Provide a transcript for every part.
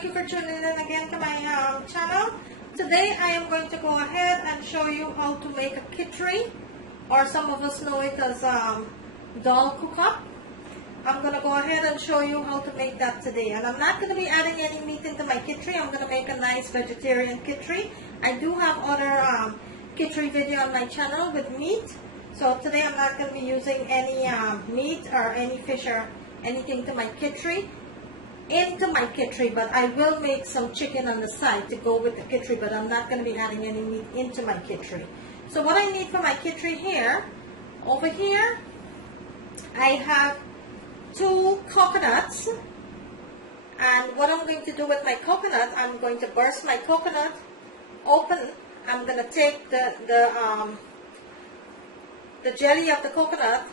thank you for tuning in again to my channel. Today I am going to go ahead and show you how to make a kitchari, or some of us know it as dal cook-up. I'm going to go ahead and show you how to make that today. And I'm not going to be adding any meat into my kitchari. I'm going to make a nice vegetarian kitchari. I do have other kitchari video on my channel with meat. So today I'm not going to be using any meat or any fish or anything to my kitchari. But I will make some chicken on the side to go with the kitchari, but I'm not going to be adding any meat into my kitchari. So what I need for my kitchari here, over here, I have 2 coconuts, and what I'm going to do with my coconut, I'm going to burst my coconut open. I'm going to take the jelly of the coconut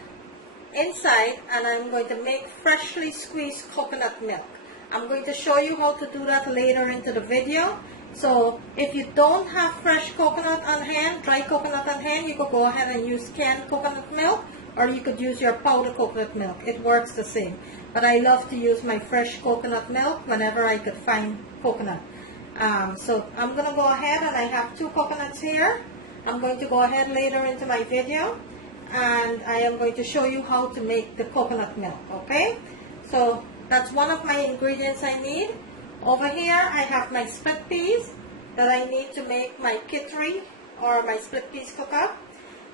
inside, and I'm going to make freshly squeezed coconut milk. I'm going to show you how to do that later into the video. So if you don't have fresh coconut on hand, dry coconut on hand, you could go ahead and use canned coconut milk, or you could use your powdered coconut milk. It works the same. But I love to use my fresh coconut milk whenever I could find coconut. So I'm going to go ahead, and I have 2 coconuts here. I'm going to go ahead later into my video, and I am going to show you how to make the coconut milk, okay? So that's one of my ingredients I need. Over here I have my split peas that I need to make my kitchari, or my split peas cook-up.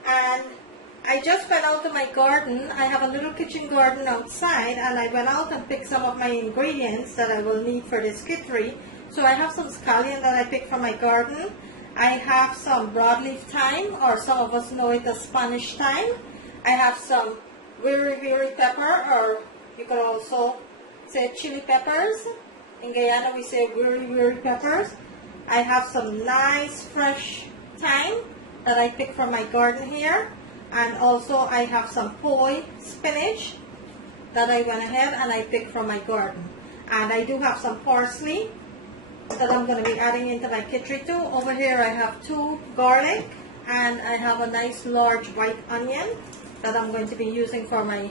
And I just went out to my garden. I have a little kitchen garden outside, and I went out and picked some of my ingredients that I will need for this kitchari. So I have some scallion that I picked from my garden. I have some broadleaf thyme, or some of us know it as Spanish thyme. I have some wiri pepper, or you could also say chili peppers. In Guyana we say wiri peppers. I have some nice fresh thyme that I picked from my garden here. And also I have some poi spinach that I went ahead and I picked from my garden. And I do have some parsley that I'm going to be adding into my kitchari too. Over here I have 2 garlic, and I have a nice large white onion that I'm going to be using for my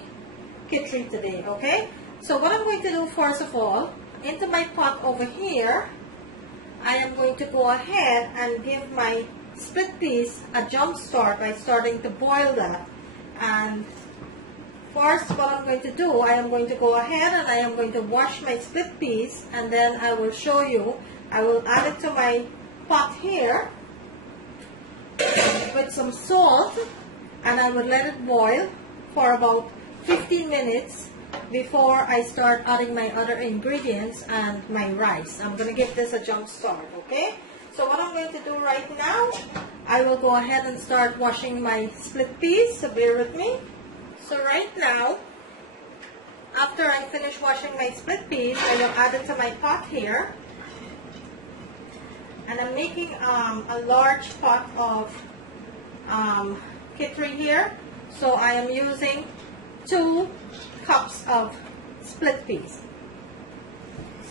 kitchari today, okay? So what I'm going to do first of all, into my pot over here, I am going to go ahead and give my split peas a jump start by starting to boil that. And first what I'm going to do, I am going to go ahead and I am going to wash my split peas, and then I will show you. I will add it to my pot here with some salt, and I will let it boil for about 15 minutes before I start adding my other ingredients and my rice. I'm going to give this a jump start, okay? So what I'm going to do right now, I will go ahead and start washing my split peas, so bear with me. So right now, after I finish washing my split peas, I will add it to my pot here. And I'm making a large pot of kitchari here. So I am using 2 cups of split peas.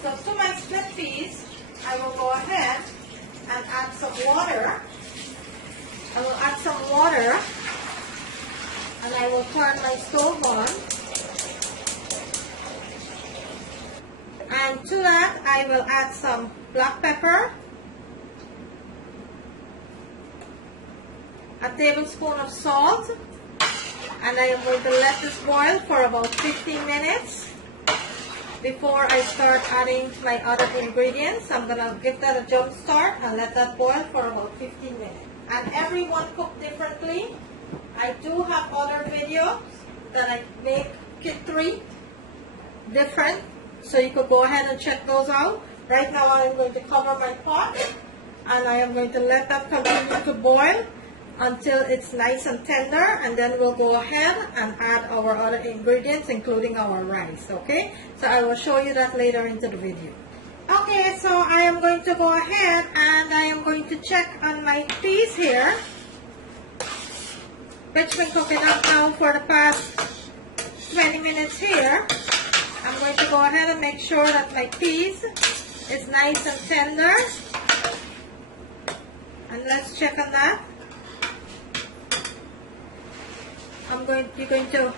So to my split peas, I will go ahead and add some water. I will add some water, and I will turn my stove on. And to that, I will add some black pepper, a tablespoon of salt, and I am going to let this boil for about 15 minutes before I start adding my other ingredients. I'm going to give that a jump start and let that boil for about 15 minutes. And everyone cook differently. I do have other videos that I make kitchari different, so you could go ahead and check those out. Right now I am going to cover my pot, and I am going to let that continue to boil until it's nice and tender, and then we'll go ahead and add our other ingredients, including our rice, okay? So I will show you that later into the video. Okay, so I am going to go ahead and I am going to check on my peas here, which been cooking up now for the past 20 minutes here. I'm going to go ahead and make sure that my peas is nice and tender, and let's check on that. You're going to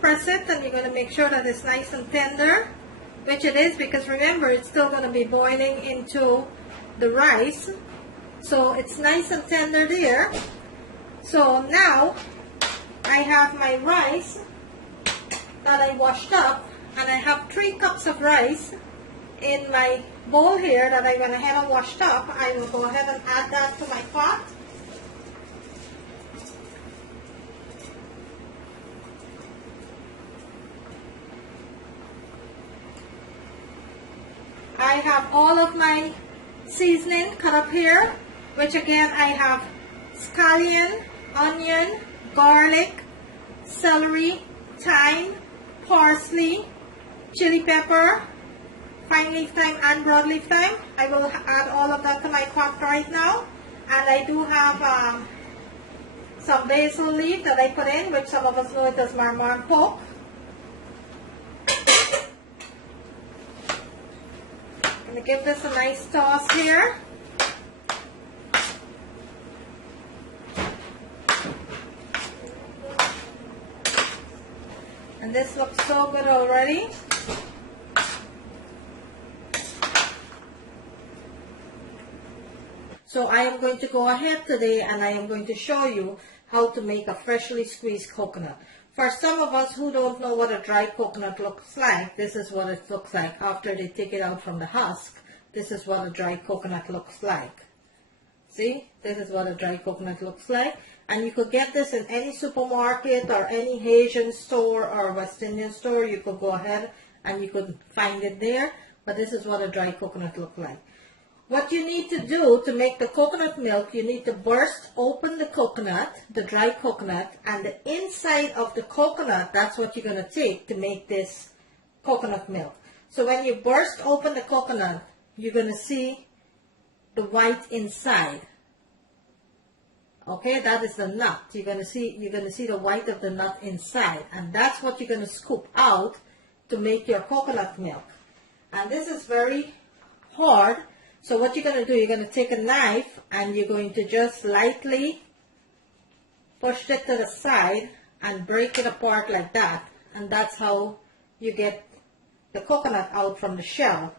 press it, and you're going to make sure that it's nice and tender which it is, because remember, it's still going to be boiling into the rice. So it's nice and tender there. So now I have my rice that I washed up, and I have 3 cups of rice in my bowl here that I went ahead and washed up. I will go ahead and add that to my pot. I have all of my seasoning cut up here, which again I have scallion, onion, garlic, celery, thyme, parsley, chili pepper, fine leaf thyme and broadleaf thyme. I will add all of that to my pot right now. And I do have some basil leaf that I put in, which some of us know it as marmite poke. I'm going to give this a nice toss here. And this looks so good already. So I am going to go ahead today and I am going to show you how to make a freshly squeezed coconut. For some of us who don't know what a dry coconut looks like, this is what it looks like after they take it out from the husk. This is what a dry coconut looks like. See, this is what a dry coconut looks like. And you could get this in any supermarket or any Asian store or West Indian store. You could go ahead and you could find it there. But this is what a dry coconut looks like. What you need to do to make the coconut milk, you need to burst open the coconut, the dry coconut, and the inside of the coconut, that's what you're going to take to make this coconut milk. So when you burst open the coconut, you're going to see the white inside. Okay, that is the nut. You're going to see the white of the nut inside, and that's what you're going to scoop out to make your coconut milk. And this is very hard. So what you're going to do, you're going to take a knife and you're going to just lightly push it to the side and break it apart like that. And that's how you get the coconut out from the shell.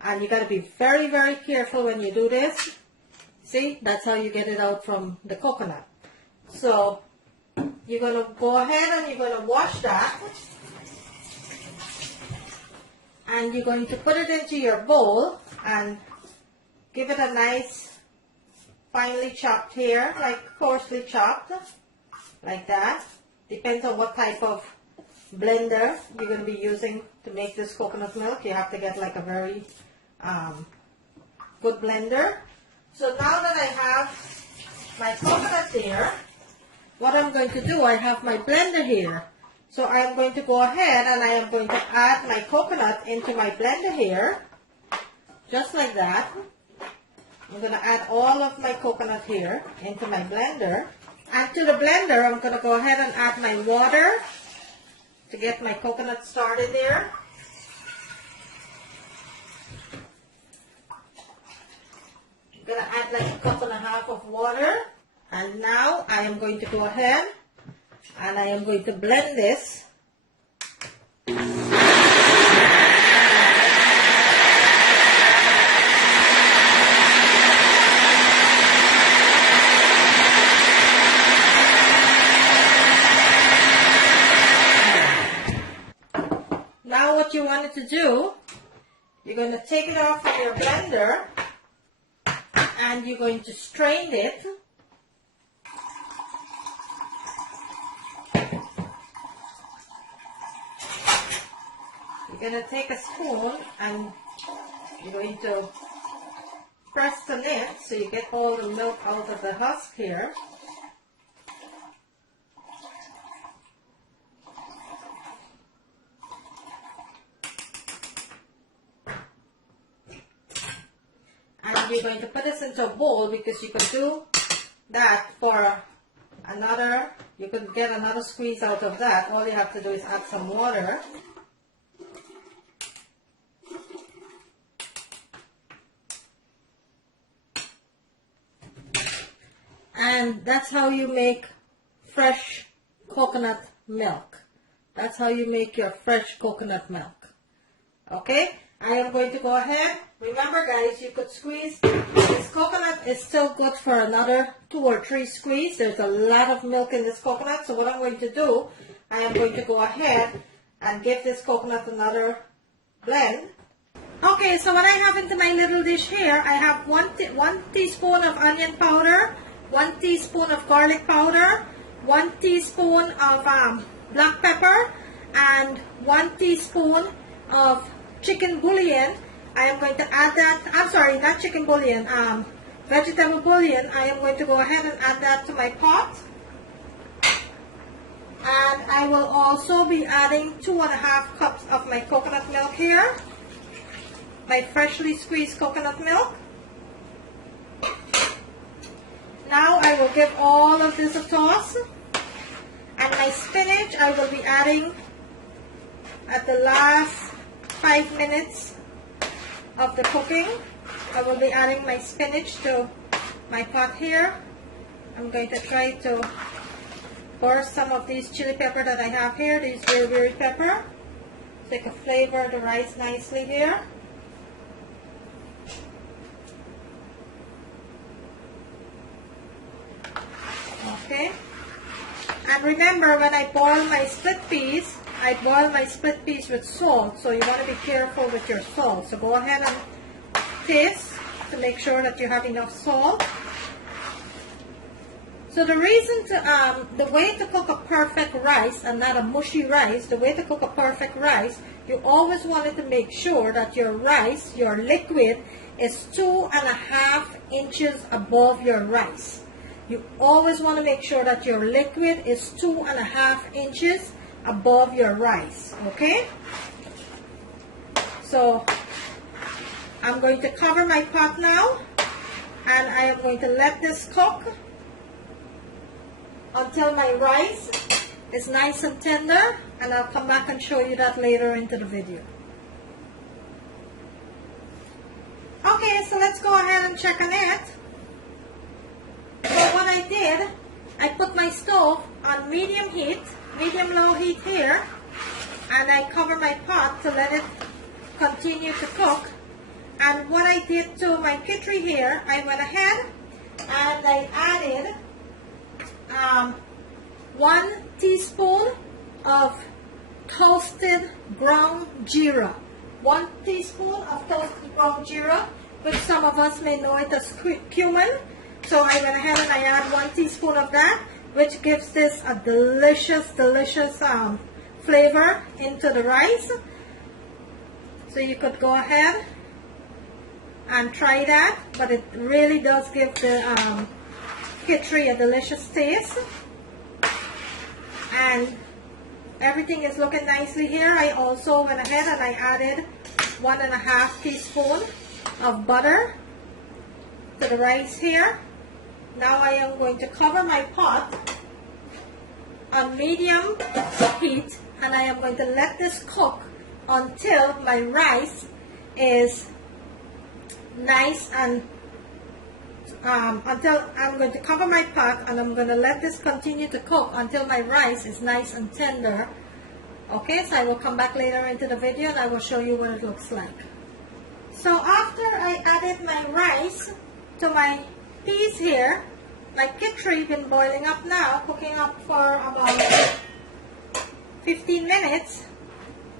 And you got to be very, very careful when you do this. See, that's how you get it out from the coconut. So you're going to go ahead and you're going to wash that. And you're going to put it into your bowl and give it a nice finely chopped here, like coarsely chopped, like that. Depends on what type of blender you're going to be using to make this coconut milk. You have to get like a very good blender. So now that I have my coconut there, what I'm going to do, I have my blender here. So I'm going to go ahead and I am going to add my coconut into my blender here, just like that. I'm going to add all of my coconut here into my blender. And to the blender, I'm going to go ahead and add my water to get my coconut started there. I'm going to add like a cup and a half of water. And now I am going to go ahead and I am going to blend this. Now what you want it to do, you're going to take it off from your blender and you're going to strain it. You're going to take a spoon and you're going to press on it so you get all the milk out of the husk here. And you're going to put this into a bowl because you could do that for another, you could get another squeeze out of that. All you have to do is add some water. And that's how you make fresh coconut milk. That's how you make your fresh coconut milk. Okay, I am going to go ahead. Remember guys, you could squeeze. This coconut is still good for another 2 or 3 squeeze. There's a lot of milk in this coconut. So what I'm going to do, I am going to go ahead and give this coconut another blend. Okay, so what I have into my little dish here, I have one teaspoon of onion powder, 1 teaspoon of garlic powder, 1 teaspoon of black pepper, and 1 teaspoon of chicken bouillon. I am going to add that, I'm sorry, not chicken bouillon, vegetable bouillon. I am going to go ahead and add that to my pot. And I will also be adding 2.5 cups of my coconut milk here. My freshly squeezed coconut milk. Now I will give all of this a toss. And my spinach I will be adding at the last 5 minutes of the cooking. I will be adding my spinach to my pot here. I'm going to try to burst some of these chili pepper that I have here, these berry pepper, so I can flavor the rice nicely here. Okay, and remember when I boil my split peas, I boil my split peas with salt, so you want to be careful with your salt. So go ahead and taste to make sure that you have enough salt. So the reason to, the way to cook a perfect rice and not a mushy rice, the way to cook a perfect rice, you always wanted to make sure that your rice, your liquid, is 2.5 inches above your rice. You always want to make sure that your liquid is 2.5 inches above your rice, okay? So I'm going to cover my pot now, and I am going to let this cook until my rice is nice and tender, and I'll come back and show you that later into the video. Okay, so let's go ahead and check on it. So what I did, I put my stove on medium heat, medium-low heat here, and I cover my pot to let it continue to cook. And what I did to my kitchery here, I went ahead and I added 1 teaspoon of toasted ground jeera. 1 teaspoon of toasted ground jeera, which some of us may know it as cumin. So I went ahead and I add 1 teaspoon of that, which gives this a delicious, delicious flavor into the rice. So you could go ahead and try that, but it really does give the kitchery a delicious taste. And everything is looking nicely here. I also went ahead and I added 1.5 teaspoon of butter to the rice here. Now I am going to cover my pot on medium heat, and I am going to let this cook until my rice is nice and until I'm going to cover my pot, and I'm going to let this continue to cook until my rice is nice and tender. Okay, so I will come back later into the video and I will show you what it looks like. So after I added my rice to my peas here, my kitchery been boiling up now, cooking up for about 15 minutes.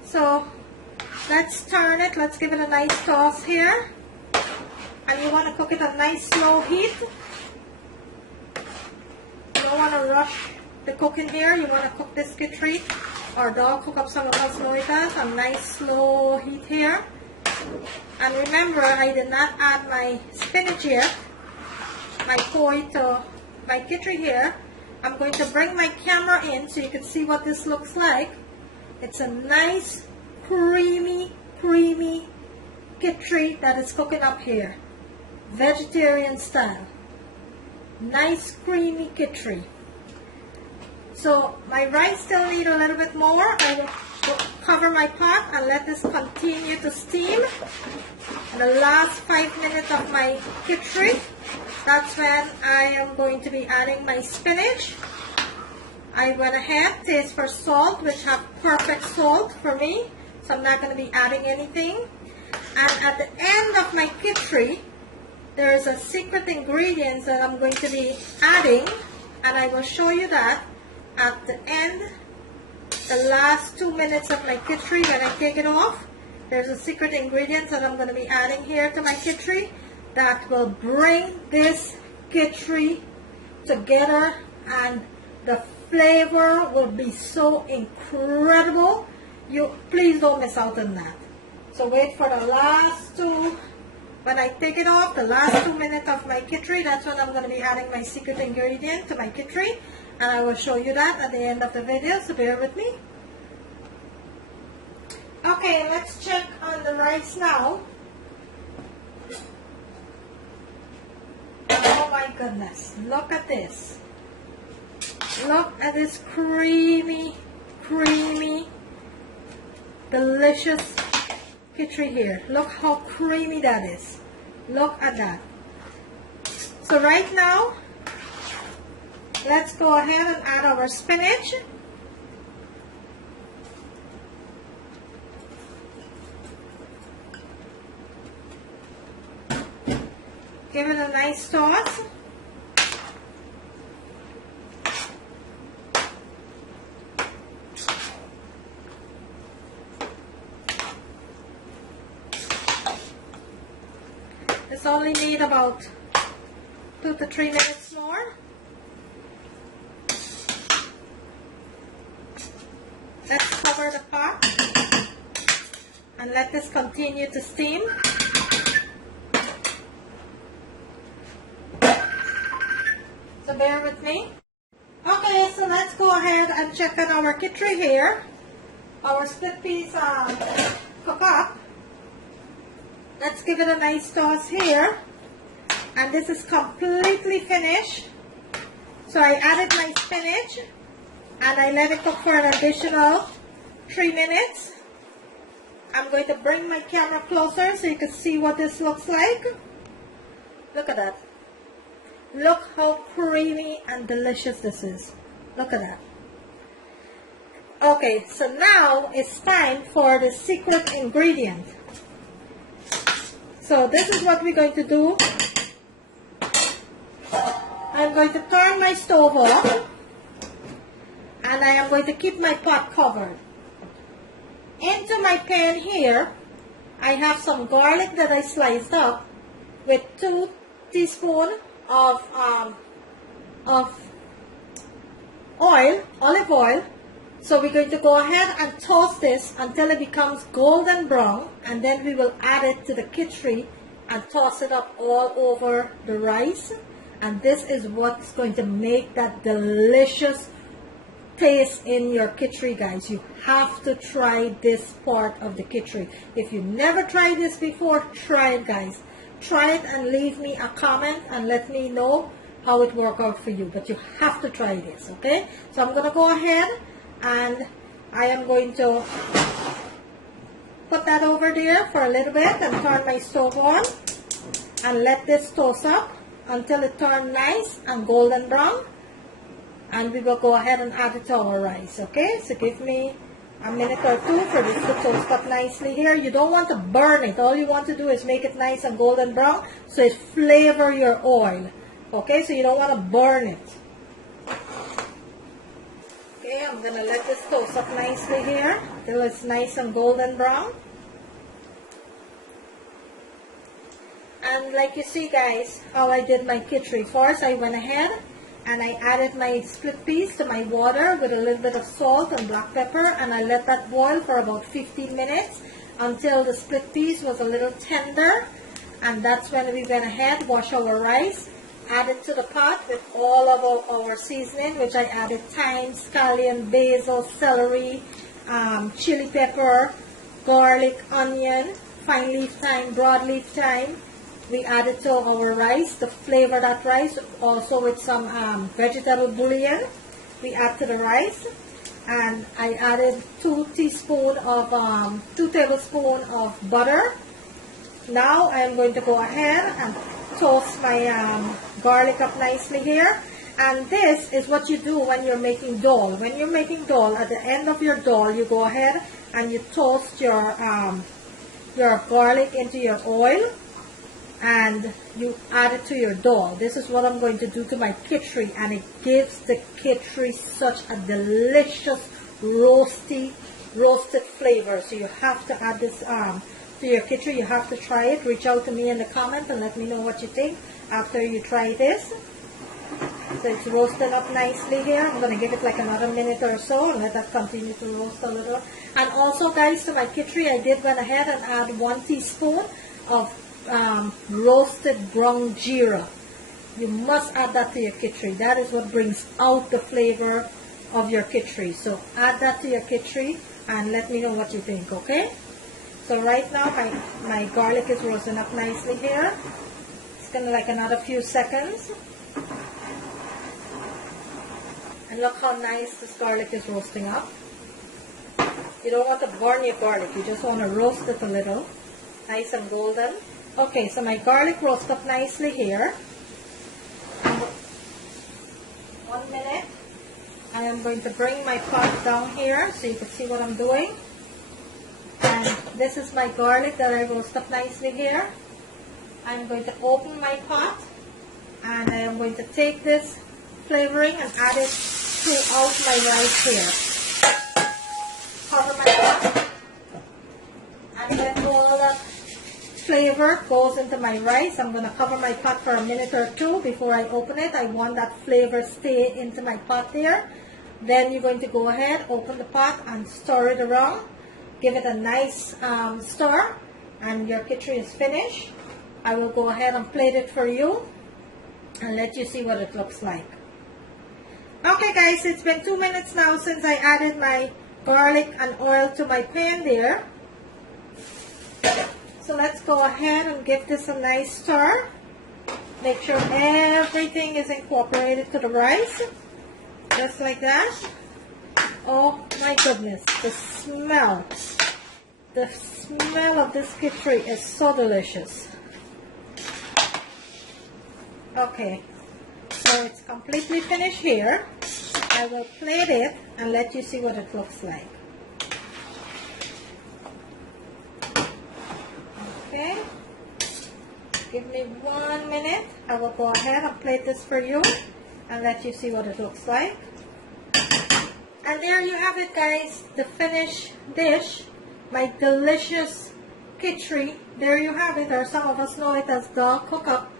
So let's turn it, let's give it a nice toss here. And you want to cook it at nice slow heat. You don't want to rush the cooking here. You want to cook this kitchery or dog cook up, some of us know it as a nice slow heat here. And remember, I did not add my spinach yet, my poi to my kitchery here. I'm going to bring my camera in so you can see what this looks like. It's a nice creamy kitchery that is cooking up here, vegetarian style. Nice creamy kitchery. So my rice still need a little bit more. I will cover my pot and let this continue to steam. In the last 5 minutes of my kitchery, that's when I am going to be adding my spinach. I went ahead, taste for salt, which have perfect salt for me. so I'm not going to be adding anything. And at the end of my kitchari, there is a secret ingredient that I'm going to be adding, and I will show you that at the end, the last 2 minutes of my kitchari when I take it off. There's a secret ingredient that I'm going to be adding here to my kitchari that will bring this kitchari together, and the flavor will be so incredible. You please don't miss out on that. So wait for the last two. When I take it off, the last 2 minutes of my kitchari, that's when I'm going to be adding my secret ingredient to my kitchari, and I will show you that at the end of the video, so bear with me. Okay, let's check on the rice now. Oh my goodness, look at this. Look at this creamy, delicious kitchari here. Look how creamy that is. Look at that. So right now, let's go ahead and add our spinach. Give it a nice toss. This only need about 2 to 3 minutes more. Let's cover the pot and let this continue to steam. So bear with me. Okay, so let's go ahead and check on our kitchari here. Our split peas cook up. Let's give it a nice toss here. And this is completely finished. So I added my spinach and I let it cook for an additional 3 minutes. I'm going to bring my camera closer so you can see what this looks like. Look at that. Look how creamy and delicious this is. Look at that. Okay, so now it's time for the secret ingredient. So this is what we're going to do. I'm going to turn my stove off and I am going to keep my pot covered. Into my pan here, I have some garlic that I sliced up with 2 teaspoons of olive oil. So we're going to go ahead and toast this until it becomes golden brown, and then we will add it to the kitchari and toss it up all over the rice. And this is what's going to make that delicious taste in your kitchari, guys. You have to try this part of the kitchari. If you never tried this before, try it, guys. Try it and leave me a comment and let me know how it worked out for you. But you have to try this, okay? So I'm going to go ahead and I am going to put that over there for a little bit and turn my stove on and let this toast up until it turns nice and golden brown. And we will go ahead and add it to our rice, okay? So give me a minute or two for this to toast up nicely here. You don't want to burn it. All you want to do is make it nice and golden brown so it flavor your oil, okay? So you don't want to burn it. Okay, I'm going to let this toast up nicely here till it's nice and golden brown. And like you see, guys, how I did my kitchari. First, I went ahead and I added my split peas to my water with a little bit of salt and black pepper, and I let that boil for about 15 minutes until the split peas was a little tender. And that's when we went ahead, wash our rice, add it to the pot with all of our seasoning, which I added thyme, scallion, basil, celery, chili pepper, garlic, onion, fine leaf thyme, broadleaf thyme. We added to our rice to flavor that rice, also with some vegetable bouillon. We add to the rice, and I added 2 tablespoons of butter. Now I'm going to go ahead and toast my garlic up nicely here. And this is what you do when you're making dal. When you're making dal, at the end of your dal, you go ahead and you toast your garlic into your oil, and you add it to your dal. This is what I'm going to do to my kitchari, and it gives the kitchari such a delicious roasted flavor. So you have to add this to your kitchari. You have to try it. Reach out to me in the comment and let me know what you think after you try this. So it's roasted up nicely here. I'm going to give it like another minute or so and let that continue to roast a little. And also, guys, to my kitchari, I did go ahead and add 1 teaspoon of roasted brown jeera. You must add that to your kitchari. That is what brings out the flavor of your kitchari. So add that to your kitchari and let me know what you think, okay? So right now my garlic is roasting up nicely here. It's going to like another few seconds. And look how nice this garlic is roasting up. You don't want to burn your garlic. You just want to roast it a little. Nice and golden. Okay, so my garlic roasted up nicely here. 1 minute. I am going to bring my pot down here so you can see what I'm doing. And this is my garlic that I roasted up nicely here. I'm going to open my pot and I am going to take this flavoring and add it throughout my rice here. Cover my pot and let all that flavor goes into my rice. I'm going to cover my pot for a minute or two before I open it. I want that flavor stay into my pot there. Then you're going to go ahead, open the pot and stir it around. Give it a nice stir and your kitchari is finished. I will go ahead and plate it for you and let you see what it looks like. Okay guys, it's been 2 minutes now since I added my garlic and oil to my pan there. So let's go ahead and give this a nice stir. Make sure everything is incorporated to the rice. Just like that. Oh my goodness, the smell of this kitchari is so delicious. Okay, so it's completely finished here. I will plate it and let you see what it looks like. Okay, give me 1 minute. I will go ahead and plate this for you and let you see what it looks like. And there you have it, guys, the finished dish, my delicious kitchari. There you have it, or some of us know it as dal cook-up.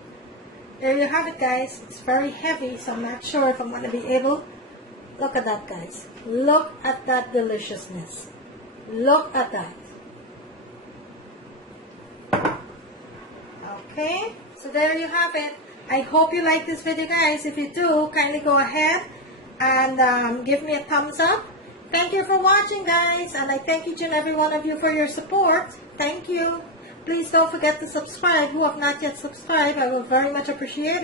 There you have it, guys. It's very heavy, so I'm not sure if I'm going to be able. Look at that, guys. Look at that deliciousness. Look at that. Okay, so there you have it. I hope you like this video, guys. If you do, kindly go ahead and give me a thumbs up. Thank you for watching, guys, and I thank each and every one of you for your support. Thank you. Please don't forget to subscribe. Who have not yet subscribed, I will very much appreciate it.